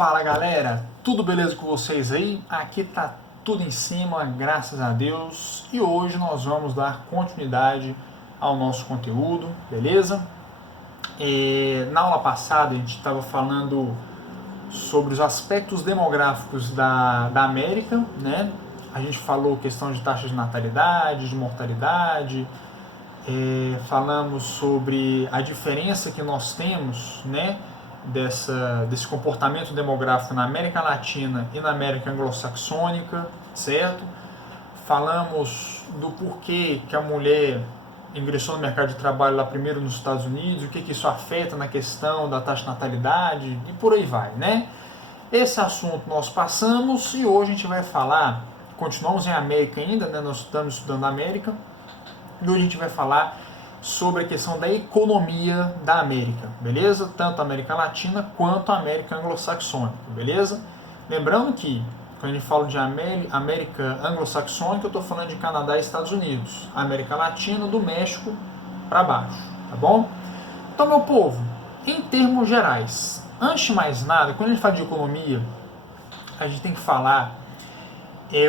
Fala galera, tudo beleza com vocês aí? Aqui tá tudo em cima, graças a Deus. E hoje nós vamos dar continuidade ao nosso conteúdo, beleza? Na aula passada a gente estava falando sobre os aspectos demográficos da América, né? A gente falou questão de taxa de natalidade, de mortalidade, falamos sobre a diferença que nós temos, né? Desse comportamento demográfico na América Latina e na América Anglo-Saxônica, certo? Falamos do porquê que a mulher ingressou no mercado de trabalho lá primeiro nos Estados Unidos, o que isso afeta na questão da taxa de natalidade e por aí vai, né? Esse assunto nós passamos e hoje a gente vai falar, continuamos em América ainda, né? Nós estamos estudando a América e hoje a gente vai falar sobre a questão da economia da América, beleza? Tanto a América Latina quanto a América Anglo-Saxônica, beleza? Lembrando que, quando a gente fala de América Anglo-Saxônica, eu estou falando de Canadá e Estados Unidos. A América Latina, do México para baixo, tá bom? Então, meu povo, em termos gerais, antes de mais nada, quando a gente fala de economia, a gente tem que falar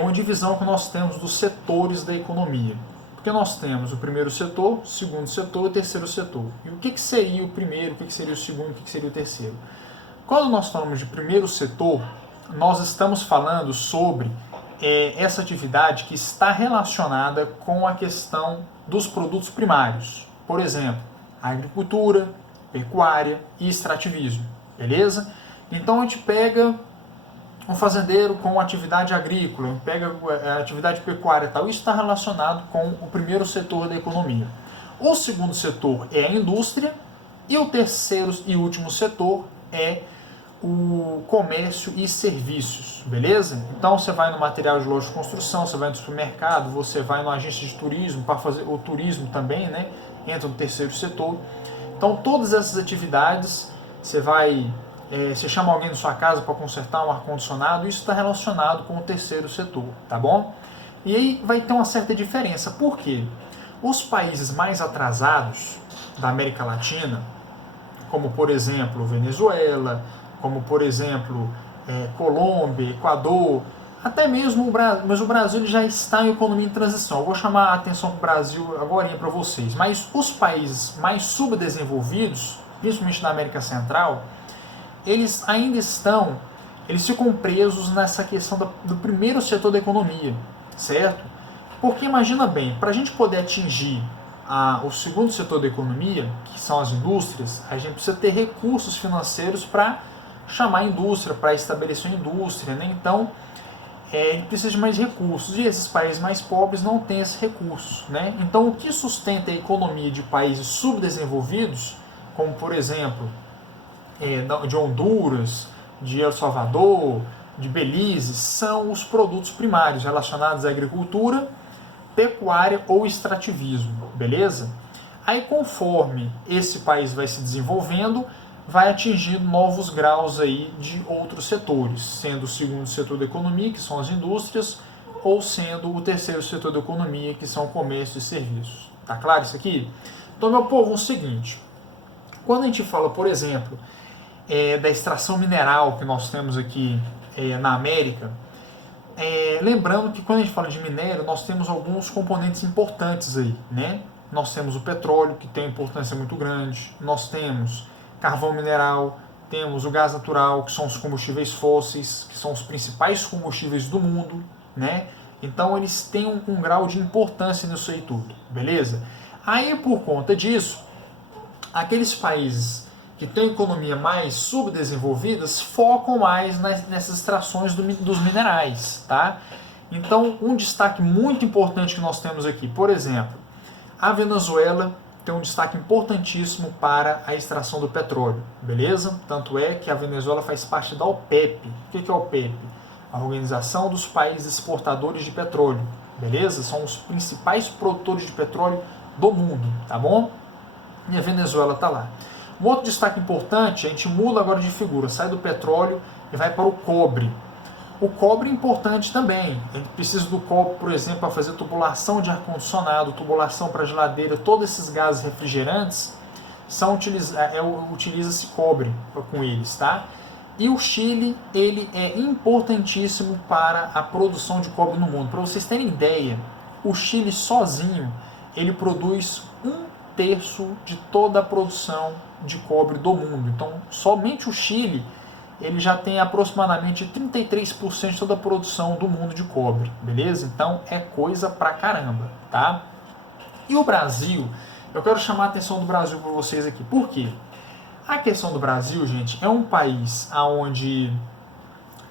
uma divisão que nós temos dos setores da economia. Porque nós temos o primeiro setor, o segundo setor e o terceiro setor. E o que seria o primeiro, o que seria o segundo, o que seria o terceiro? Quando nós falamos de primeiro setor, nós estamos falando sobre essa atividade que está relacionada com a questão dos produtos primários. Por exemplo, agricultura, pecuária e extrativismo. Beleza? Então a gente pega um fazendeiro com atividade agrícola, pega a atividade pecuária e tal, isso está relacionado com o primeiro setor da economia. O segundo setor é a indústria e o terceiro e último setor é o comércio e serviços, beleza? Então você vai no material de loja de construção, você vai no supermercado, você vai numa agência de turismo para fazer o turismo também, né? Entra no terceiro setor. Então todas essas atividades você chama alguém na sua casa para consertar um ar-condicionado, isso está relacionado com o terceiro setor, tá bom? E aí vai ter uma certa diferença, por quê? Os países mais atrasados da América Latina, como por exemplo Venezuela, como por exemplo Colômbia, Equador, até mesmo o Brasil, mas o Brasil já está em economia em transição. Eu vou chamar a atenção para o Brasil agora para vocês, mas os países mais subdesenvolvidos, principalmente da América Central, eles ficam presos nessa questão do primeiro setor da economia, certo? Porque imagina bem, para a gente poder atingir o segundo setor da economia, que são as indústrias, a gente precisa ter recursos financeiros para chamar a indústria, para estabelecer a indústria, né? Então, a gente precisa de mais recursos, e esses países mais pobres não têm esses recursos, né? Então, o que sustenta a economia de países subdesenvolvidos, como por exemplo de Honduras, de El Salvador, de Belize, são os produtos primários relacionados à agricultura, pecuária ou extrativismo, beleza? Aí conforme esse país vai se desenvolvendo, vai atingindo novos graus aí de outros setores, sendo o segundo setor da economia, que são as indústrias, ou sendo o terceiro setor da economia, que são o comércio e serviços. Tá claro isso aqui? Então, meu povo, é o seguinte, quando a gente fala, por exemplo, da extração mineral que nós temos aqui na América, lembrando que quando a gente fala de minério, nós temos alguns componentes importantes aí, né? Nós temos o petróleo, que tem uma importância muito grande, nós temos carvão mineral, temos o gás natural, que são os combustíveis fósseis, que são os principais combustíveis do mundo, né? Então eles têm um grau de importância nisso aí tudo, beleza? Aí por conta disso, aqueles países que têm economia mais subdesenvolvidas focam mais nessas extrações dos minerais, tá? Então, um destaque muito importante que nós temos aqui, por exemplo, a Venezuela tem um destaque importantíssimo para a extração do petróleo, beleza? Tanto é que a Venezuela faz parte da OPEP. O que é a OPEP? A Organização dos Países Exportadores de Petróleo, beleza? São os principais produtores de petróleo do mundo, tá bom? E a Venezuela está lá. Um outro destaque importante, a gente muda agora de figura, sai do petróleo e vai para o cobre. O cobre é importante também. A gente precisa do cobre, por exemplo, para fazer tubulação de ar-condicionado, tubulação para geladeira, todos esses gases refrigerantes utiliza-se cobre com eles, tá? E o Chile, ele é importantíssimo para a produção de cobre no mundo. Para vocês terem ideia, o Chile sozinho, ele produz 1/3 de toda a produção de cobre do mundo. Então, somente o Chile, ele já tem aproximadamente 33% de toda a produção do mundo de cobre, beleza? Então, é coisa pra caramba, tá? E o Brasil, eu quero chamar a atenção do Brasil para vocês aqui. Por quê? A questão do Brasil, gente, é um país onde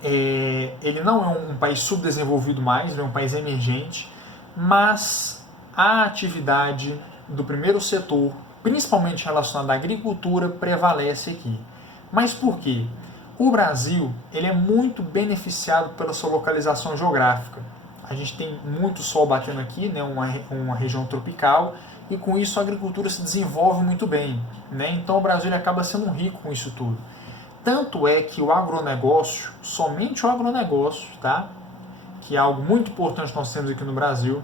ele não é um país subdesenvolvido mais, ele é um país emergente, mas a atividade do primeiro setor, principalmente relacionada à agricultura, prevalece aqui. Mas por quê? O Brasil, ele é muito beneficiado pela sua localização geográfica. A gente tem muito sol batendo aqui, né, uma região tropical, e com isso a agricultura se desenvolve muito bem, né? Então o Brasil ele acaba sendo rico com isso tudo. Tanto é que o agronegócio, somente o agronegócio, tá? Que é algo muito importante que nós temos aqui no Brasil,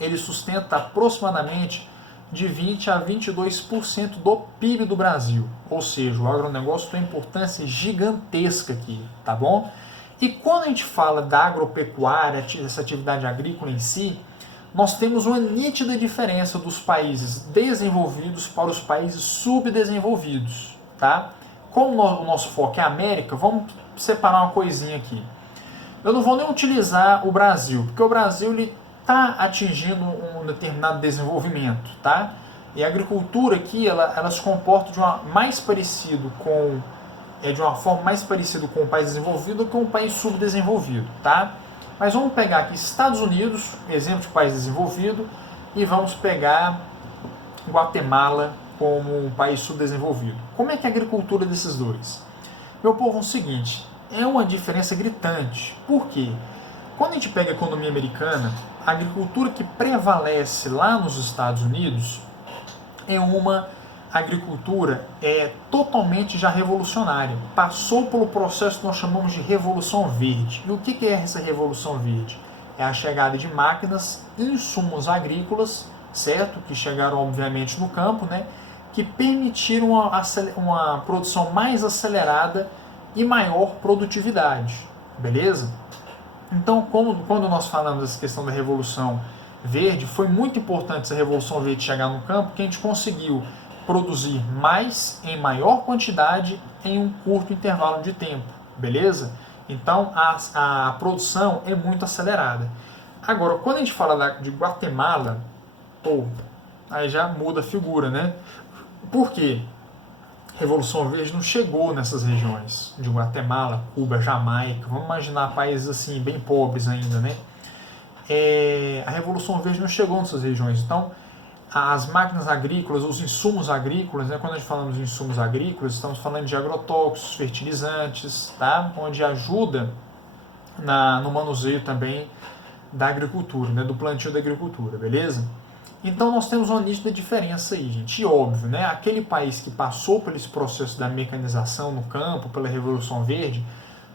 ele sustenta aproximadamente de 20 a 22% do PIB do Brasil. Ou seja, o agronegócio tem uma importância gigantesca aqui, tá bom? E quando a gente fala da agropecuária, essa atividade agrícola em si, nós temos uma nítida diferença dos países desenvolvidos para os países subdesenvolvidos, tá? Como o nosso foco é a América, vamos separar uma coisinha aqui. Eu não vou nem utilizar o Brasil, porque o Brasil está atingindo um determinado desenvolvimento, tá? E a agricultura aqui, ela se comporta de uma forma mais parecida com o país desenvolvido do que com o país subdesenvolvido, tá? Mas vamos pegar aqui Estados Unidos, exemplo de país desenvolvido, e vamos pegar Guatemala como um país subdesenvolvido. Como é que é a agricultura desses dois? Meu povo, é o seguinte, é uma diferença gritante. Por quê? Quando a gente pega a economia americana, a agricultura que prevalece lá nos Estados Unidos é uma agricultura totalmente já revolucionária. Passou pelo processo que nós chamamos de Revolução Verde. E o que é essa Revolução Verde? É a chegada de máquinas, insumos agrícolas, certo? Que chegaram obviamente no campo, né? Que permitiram uma produção mais acelerada e maior produtividade, beleza? Então, quando nós falamos dessa questão da Revolução Verde, foi muito importante essa Revolução Verde chegar no campo, que a gente conseguiu produzir mais em maior quantidade em um curto intervalo de tempo, beleza? Então a produção é muito acelerada. Agora, quando a gente fala de Guatemala, aí já muda a figura, né? Por quê? A Revolução Verde não chegou nessas regiões de Guatemala, Cuba, Jamaica, vamos imaginar países assim, bem pobres ainda, né? A Revolução Verde não chegou nessas regiões, então as máquinas agrícolas, os insumos agrícolas, né? Quando a gente falamos de insumos agrícolas, estamos falando de agrotóxicos, fertilizantes, tá? Onde ajuda no manuseio também da agricultura, né? Do plantio da agricultura, beleza? Então nós temos uma nítida diferença aí, gente. E óbvio, né? Aquele país que passou por esse processo da mecanização no campo, pela Revolução Verde,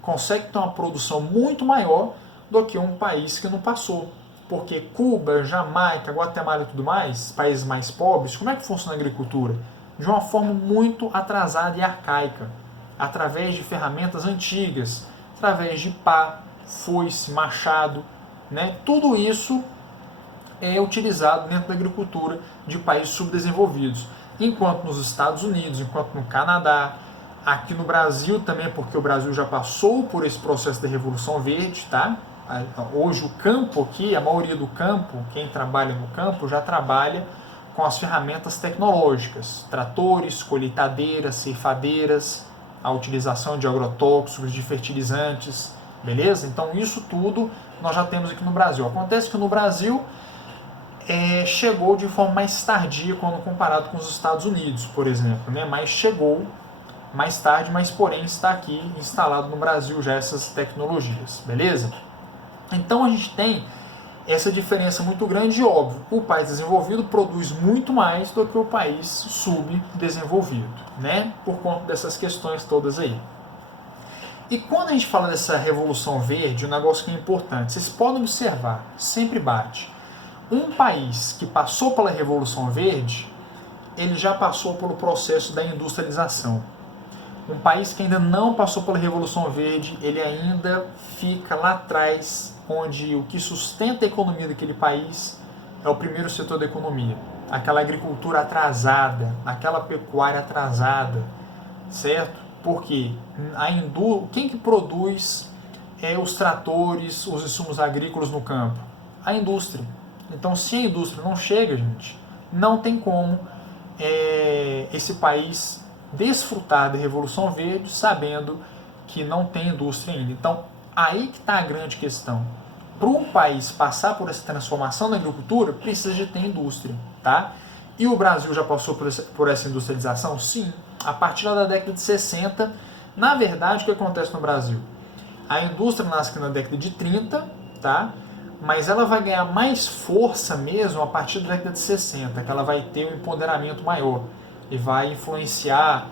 consegue ter uma produção muito maior do que um país que não passou. Porque Cuba, Jamaica, Guatemala e tudo mais, países mais pobres, como é que funciona a agricultura? De uma forma muito atrasada e arcaica, através de ferramentas antigas, através de pá, foice, machado, né? Tudo isso é utilizado dentro da agricultura de países subdesenvolvidos. Enquanto nos Estados Unidos, enquanto no Canadá, aqui no Brasil também, porque o Brasil já passou por esse processo da Revolução Verde, tá? Hoje o campo aqui, a maioria do campo, quem trabalha no campo, já trabalha com as ferramentas tecnológicas, tratores, colheitadeiras, ceifadeiras, a utilização de agrotóxicos, de fertilizantes, beleza? Então isso tudo nós já temos aqui no Brasil. Acontece que no Brasil chegou de forma mais tardia quando comparado com os Estados Unidos, por exemplo, né? Mas chegou mais tarde, mas porém está aqui instalado no Brasil já essas tecnologias, beleza? Então a gente tem essa diferença muito grande e óbvio, o país desenvolvido produz muito mais do que o país subdesenvolvido, né? Por conta dessas questões todas aí. E quando a gente fala dessa Revolução Verde, um negócio que é importante, vocês podem observar, sempre bate. Um país que passou pela Revolução Verde, ele já passou pelo processo da industrialização. Um país que ainda não passou pela Revolução Verde, ele ainda fica lá atrás, onde o que sustenta a economia daquele país é o primeiro setor da economia. Aquela agricultura atrasada, aquela pecuária atrasada, certo? Porque quem que produz os tratores, os insumos agrícolas no campo? A indústria. Então, se a indústria não chega, gente, não tem como esse país desfrutar da Revolução Verde sabendo que não tem indústria ainda. Então, aí que está a grande questão. Para um país passar por essa transformação na agricultura, precisa de ter indústria, tá? E o Brasil já passou por essa industrialização? Sim. A partir da década de 60, na verdade, o que acontece no Brasil? A indústria nasce na década de 30, tá? Mas ela vai ganhar mais força mesmo a partir da década de 60, que ela vai ter um empoderamento maior e vai influenciar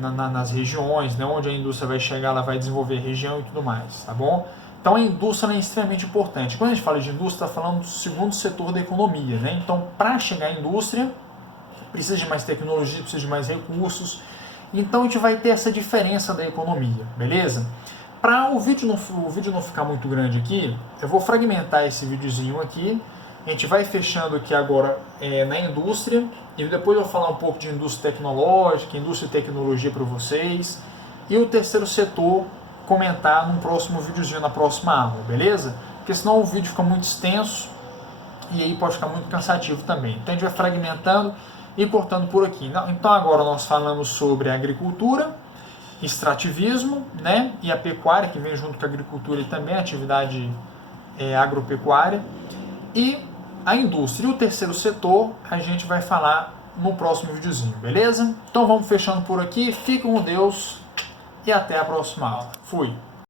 nas regiões, né, onde a indústria vai chegar, ela vai desenvolver a região e tudo mais, tá bom? Então a indústria é extremamente importante. Quando a gente fala de indústria, está falando do segundo setor da economia, né? Então, para chegar à indústria, precisa de mais tecnologia, precisa de mais recursos. Então a gente vai ter essa diferença da economia, beleza? Para o vídeo não ficar muito grande aqui, eu vou fragmentar esse videozinho aqui. A gente vai fechando aqui agora na indústria, e depois eu vou falar um pouco de indústria tecnológica, indústria e tecnologia para vocês, e o terceiro setor comentar num próximo videozinho, na próxima aula, beleza? Porque senão o vídeo fica muito extenso e aí pode ficar muito cansativo também. Então a gente vai fragmentando e cortando por aqui. Então agora nós falamos sobre a agricultura, extrativismo, né, e a pecuária, que vem junto com a agricultura e também a atividade agropecuária, e a indústria. E o terceiro setor a gente vai falar no próximo videozinho, beleza? Então vamos fechando por aqui, fiquem com Deus e até a próxima aula. Fui!